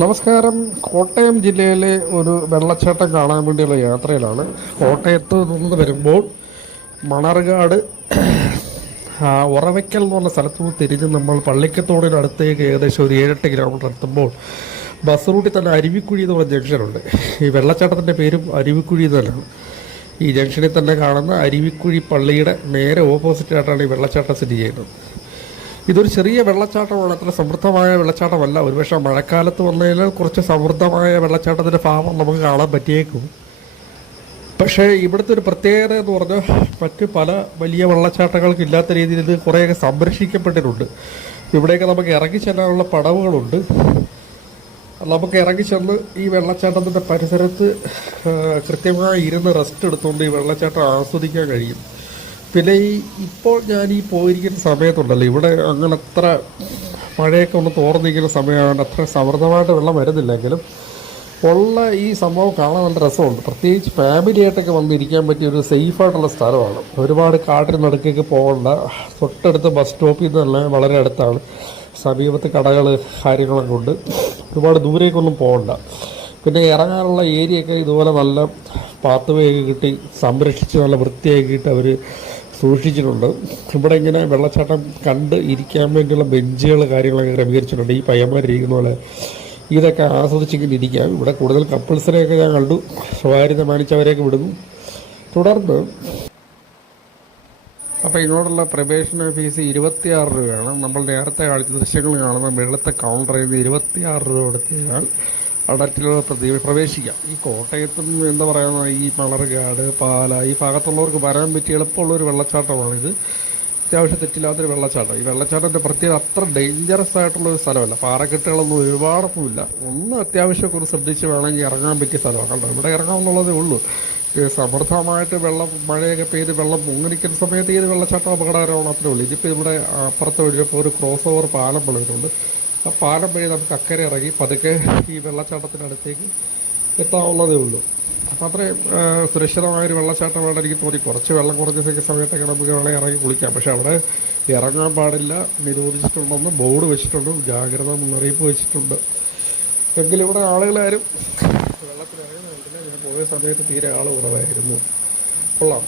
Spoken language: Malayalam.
നമസ്കാരം. കോട്ടയം ജില്ലയിലെ ഒരു വെള്ളച്ചാട്ടം കാണാൻ വേണ്ടിയുള്ള യാത്രയിലാണ്. കോട്ടയത്ത് നിന്ന് വരുമ്പോൾ മണർകാട് ഉറവയ്ക്കൽ എന്ന് പറഞ്ഞ സ്ഥലത്ത് നിന്ന് തിരിഞ്ഞ് നമ്മൾ പള്ളിക്കത്തോടിനടുത്തേക്ക് ഏകദേശം ഒരു 7-8 കിലോമീറ്റർ എത്തുമ്പോൾ ബസ് റൂട്ടിൽ തന്നെ അരുവിക്കുഴി എന്ന് പറഞ്ഞ ജംഗ്ഷനുണ്ട്. ഈ വെള്ളച്ചാട്ടത്തിൻ്റെ പേരും അരുവിക്കുഴി തന്നെയാണ്. ഈ ജംഗ്ഷനിൽ തന്നെ കാണുന്ന അരുവിക്കുഴി പള്ളിയുടെ നേരെ ഓപ്പോസിറ്റായിട്ടാണ് ഈ വെള്ളച്ചാട്ടം സ്ഥിതി ചെയ്യുന്നത്. ഇതൊരു ചെറിയ വെള്ളച്ചാട്ടമാണ്, അത്ര സമൃദ്ധമായ വെള്ളച്ചാട്ടമല്ല. ഒരുപക്ഷെ മഴക്കാലത്ത് വന്നതിനാൽ കുറച്ച് സമൃദ്ധമായ വെള്ളച്ചാട്ടത്തിൻ്റെ ഭാവം നമുക്ക് കാണാൻ പറ്റിയേക്കും. പക്ഷേ ഇവിടുത്തെ ഒരു പ്രത്യേകത എന്ന് പറഞ്ഞാൽ മറ്റ് പല വലിയ വെള്ളച്ചാട്ടങ്ങൾക്ക് ഇല്ലാത്ത രീതിയിൽ ഇത് കുറേയൊക്കെ സംരക്ഷിക്കപ്പെട്ടിട്ടുണ്ട്. ഇവിടെയൊക്കെ നമുക്ക് ഇറങ്ങിച്ചെല്ലാനുള്ള പടവുകളുണ്ട്. നമുക്ക് ഇറങ്ങിച്ചെന്ന് ഈ വെള്ളച്ചാട്ടത്തിൻ്റെ പരിസരത്ത് കൃത്യമായി ഇരുന്ന് റെസ്റ്റ് എടുത്തുകൊണ്ട് ഈ വെള്ളച്ചാട്ടം ആസ്വദിക്കാൻ കഴിയും. പിന്നെ ഇപ്പോൾ ഞാൻ പോയിരിക്കുന്ന സമയത്തുണ്ടല്ലോ, ഇവിടെ അങ്ങനെ അത്ര മഴയൊക്കെ ഒന്ന് തോർന്നിരിക്കുന്ന സമയമാണ്. അത്ര സമൃദ്ധമായിട്ട് വെള്ളം വരുന്നില്ലെങ്കിലും ഉള്ള ഈ സംഭവം കാണാൻ നല്ല രസമുണ്ട്. പ്രത്യേകിച്ച് ഫാമിലിയായിട്ടൊക്കെ വന്നിരിക്കാൻ പറ്റിയ ഒരു സേഫായിട്ടുള്ള സ്ഥലമാണ്. ഒരുപാട് കാട്ടിന് നടുക്കൊക്കെ പോകണ്ട, തൊട്ടടുത്ത് ബസ് സ്റ്റോപ്പിൽ നിന്നല്ല, വളരെ അടുത്താണ്. സമീപത്ത് കടകൾ കാര്യങ്ങളൊക്കെ ഉണ്ട്, ഒരുപാട് ദൂരേക്കൊന്നും പോകണ്ട. പിന്നെ ഇറങ്ങാനുള്ള ഏരിയയൊക്കെ ഇതുപോലെ നല്ല പാത്തുവയൊക്കെ കിട്ടി സംരക്ഷിച്ച് നല്ല വൃത്തിയാക്കിയിട്ട് അവർ സൂക്ഷിച്ചിട്ടുണ്ട്. ഇവിടെ ഇങ്ങനെ വെള്ളച്ചാട്ടം കണ്ട് ഇരിക്കാൻ വേണ്ടിയുള്ള ബെഞ്ചുകൾ കാര്യങ്ങളൊക്കെ ക്രമീകരിച്ചിട്ടുണ്ട്. ഈ പയ്യന്മാരിരിക്കുന്ന പോലെ ഇതൊക്കെ ആസ്വദിച്ചിങ്ങനെ ഇരിക്കാം. ഇവിടെ കൂടുതൽ കപ്പിൾസിനെയൊക്കെ ഞാൻ കണ്ടു, സ്വകാര്യത മാനിച്ചവരെയൊക്കെ വിടുന്നു. തുടർന്ന് അപ്പോൾ ഇങ്ങോട്ടുള്ള പ്രവേശന ഫീസ് 26 രൂപയാണ്. നമ്മൾ നേരത്തെ കാണിച്ച ദൃശ്യങ്ങൾ കാണുന്ന വെള്ളത്തെ കൗണ്ടറിൽ നിന്ന് 26 രൂപ കൊടുത്താൽ അടറ്റിലൂടെ പ്രവേശിക്കാം. ഈ കോട്ടയത്തും എന്താ പറയുക, ഈ മണർകാട്, പാല ഈ ഭാഗത്തുള്ളവർക്ക് വരാൻ പറ്റിയ എളുപ്പമുള്ളൊരു വെള്ളച്ചാട്ടമാണിത്. അത്യാവശ്യം തെറ്റില്ലാത്തൊരു വെള്ളച്ചാട്ടം. ഈ വെള്ളച്ചാട്ടത്തിൻ്റെ പ്രത്യേകത അത്ര ഡേഞ്ചറസ് ആയിട്ടുള്ളൊരു സ്ഥലമല്ല. പാറക്കെട്ടുകളൊന്നും ഒരുപാടൊന്നുമില്ല. ഒന്ന് അത്യാവശ്യമൊക്കെ ഒന്ന് ശ്രദ്ധിച്ച് വേണമെങ്കിൽ ഇറങ്ങാൻ പറ്റിയ സ്ഥലമാണ്. കണ്ടോ, ഇവിടെ ഇറങ്ങാമെന്നുള്ളതേ ഉള്ളൂ. സമൃദ്ധമായിട്ട് മഴയൊക്കെ പെയ്ത് വെള്ളം പൊങ്ങിനിക്കുന്ന സമയത്ത് ഈ വെള്ളച്ചാട്ടം അപകടകരമാണ്, അത്രേ ഉള്ളൂ. ഇതിപ്പോൾ ഇവിടെ അപ്പുറത്ത് വഴിയപ്പോൾ ഒരു ക്രോസ് ഓവർ പാലം പണിതിട്ടുണ്ട്. ആ പാലം വഴി നമുക്ക് അക്കരെ ഇറങ്ങി പതുക്കെ ഈ വെള്ളച്ചാട്ടത്തിനടുത്തേക്ക് എത്താവുന്നതേ ഉള്ളൂ. അപ്പോൾ അത്രയും സുരക്ഷിതമായൊരു വെള്ളച്ചാട്ടമാണ് എനിക്ക് തോന്നി. കുറച്ച് വെള്ളം കുറഞ്ഞ സമയത്തൊക്കെ നമുക്ക് വേണമെങ്കിൽ ഇറങ്ങി കുളിക്കാം. പക്ഷേ അവിടെ ഇറങ്ങാൻ പാടില്ല, നിരോധിച്ചിട്ടുണ്ടെന്ന് ബോർഡ് വെച്ചിട്ടുണ്ട്, ജാഗ്രതാ മുന്നറിയിപ്പ് വെച്ചിട്ടുണ്ട്. എങ്കിലും ഇവിടെ ആളുകളാരും വെള്ളത്തിൽ ഇറങ്ങുന്നില്ല. ഞാൻ പോയ സമയത്ത് തീരെ ആൾ കുറവായിരുന്നു. കൊള്ളാം.